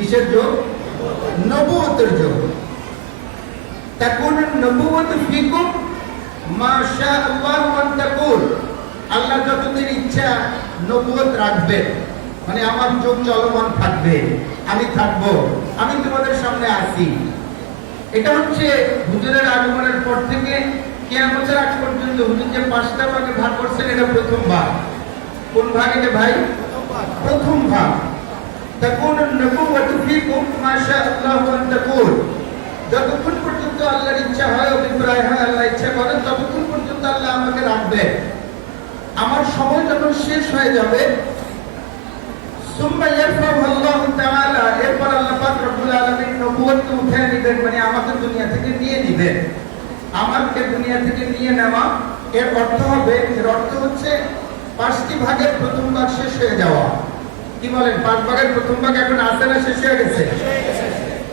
কিসের যোগ নবুয়তের যোগ নবুয়ত ফিকুম মাশা আল্লাহ আল্লাহ যতদিন ইচ্ছা নবুয়ত মানে আমার চলমান থাকবে। আমি থাকব। আমি তোমাদের সামনে আসি এটা হচ্ছে হুজুরের আগমনের পর থেকে কেয়ামতের আগ পর্যন্ত। হুজুর যে পাঁচটা ভাগে ভাগ করছেন, এটা প্রথম ভাগ। কোন ভাগ এটা ভাই? প্রথম ভাগ। তা নবুয়ত যতক্ষণ পর্যন্ত আল্লাহর ইচ্ছা হয় অভিপ্রায় হয় আল্লাহ ইচ্ছা করেন ততক্ষণ পর্যন্ত আল্লাহ আমাকে রাখবে? আমার সময় যখন শেষ হয়ে যাবে মানে এর অর্থ হবে অর্থ হচ্ছে পাঁচটি ভাগের প্রথম ভাগ শেষ হয়ে যাওয়া। কি বলেন? পাঁচ ভাগের প্রথম ভাগ এখন আসে না, শেষ হয়ে গেছে?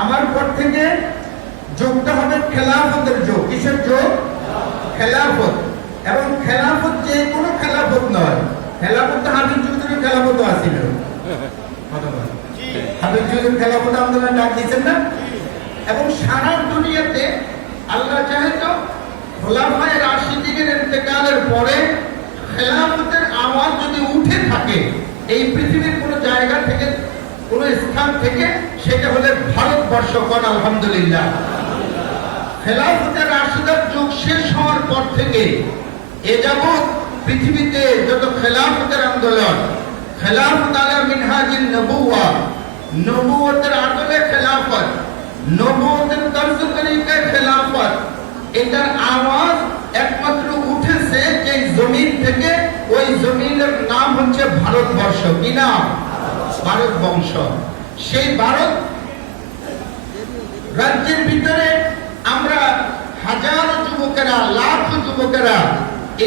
আমার পর থেকে যোগটা হবে খেলাফতের যোগ। কিসের যোগ? খেলাফত। এবং খেলাফত যে কোনো খেলাফত নয়। খেলাফত তো হাবিব চৌধুরীর খেলাফত আসিল। হাবিব চৌধুরীর খেলাফত আন্দোলন ডাক দিয়েছেন না? এবং সারা দুনিয়াতে আল্লাহ চাহে তো খোলাফায় রাশিদিনের ইন্তেকালের পরে খেলাফতের আওয়াজ যদি উঠে থাকে এই পৃথিবীর কোনো জায়গা থেকে কোন স্থান থেকে সেটা হলে ভারতবর্ষ কন আলহামদুলিল্লাহ। খেলাফতের রাশিদার যুগ শেষ হওয়ার পর থেকে এ যাবৎ পৃথিবীতে যত খেলাফতের আন্দোলন, খেলাফত আলা মিনহাজিন নবুয়া নবুয়তের আদলে খেলাফত নবুয়তের তর্জ তরিকায় খেলাফত, এটার আওয়াজ একমাত্র উঠেছে যে জমিন থেকে, ওই জমিনের নাম হচ্ছে ভারতবর্ষ। কি নাম? ভারত বংশ। সেই ভারত রাজ্যের ভিতরে আমরা হাজারো যুবকেরা, লাখ যুবকেরা,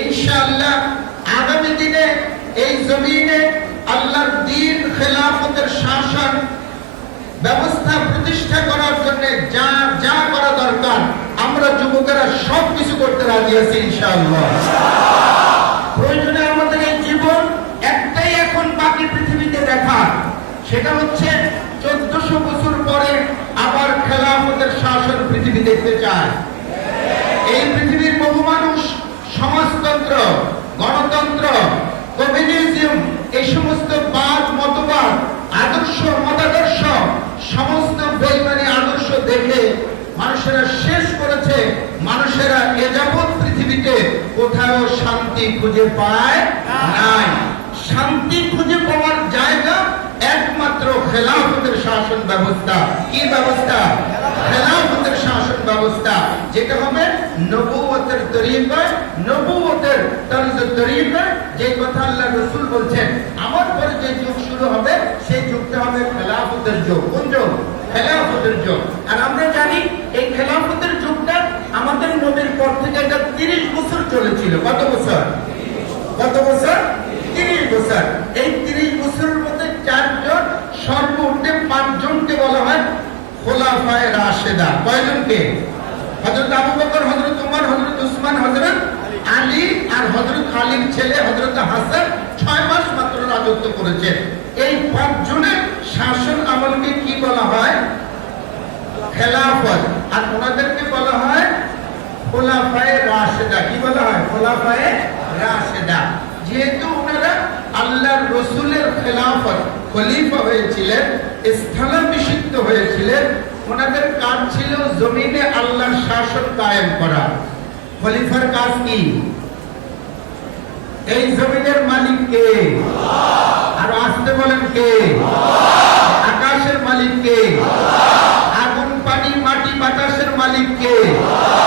ইনশাআল্লাহ আগামী দিনে এই জমিনে আল্লাহর দিন খেলাফতের শাসন ব্যবস্থা প্রতিষ্ঠা করার জন্য যা যা করা দরকার, আমরা যুবকেরা সব কিছু করতে রাজি আছি ইনশাআল্লাহ। প্রয়োজনে আমাদের এই জীবন একটাই এখন বাকি পৃথিবীতে দেখা, সেটা হচ্ছে চোদ্দশো বছর পরে আবার খেলাফতের শাসন পৃথিবী দেখতে চায়। এই পৃথিবীর বহু মানুষ, সমাজতন্ত্র, গণতন্ত্র, কমিউনিজম, এই সমস্ত বাদ, মতবাদ, আদর্শ, মতাদর্শ, সমস্ত বেইমানি আদর্শ দেখে মানুষেরা শেষ করেছে। মানুষেরা এ যাবৎ পৃথিবীতে কোথাও শান্তি খুঁজে পায় নাই। শান্তি খুঁজে পাওয়ার একমাত্র খেলাফতের শাসন ব্যবস্থা। কি ব্যবস্থা? খেলাফতের শাসন ব্যবস্থা। যেটা হবে নবুয়তের তরিকায় নবুয়তের তরজ তরিকায় যে কথা আল্লাহ রসুল বলছেন, আমার পরে যে যুগ শুরু হবে, সেই যুগটা হবে খেলাফতের যুগ। কোন যুগ? খেলাফতের যুগ। আর আমরা জানি, এই খেলাফতের যুগটা আমাদের নবীর পর থেকে এটা তিরিশ বছর চলেছিল। কত বছর? কত বছর? তিরিশ বছর এই তিরিশ বছরের মধ্যে চারজন সর্বউচ্চে পাঁচজনকে বলা হয় খোলাফায় আর ওনাদেরকে বলা হয় খোলাফায়ে রাশেদা। কি বলা হয়? খোলাফায়ে রাশেদা। যেহেতু ওনারা আল্লাহর রসুলের খেলাফত খলিফা হয়েছিলেন, স্থলাভিষিক্ত হয়েছিলেন ওনাদের কাজ ছিল জমিনে আল্লাহর শাসন কায়েম করা। খলিফার কাজ কি? এই জমিনের মালিক কে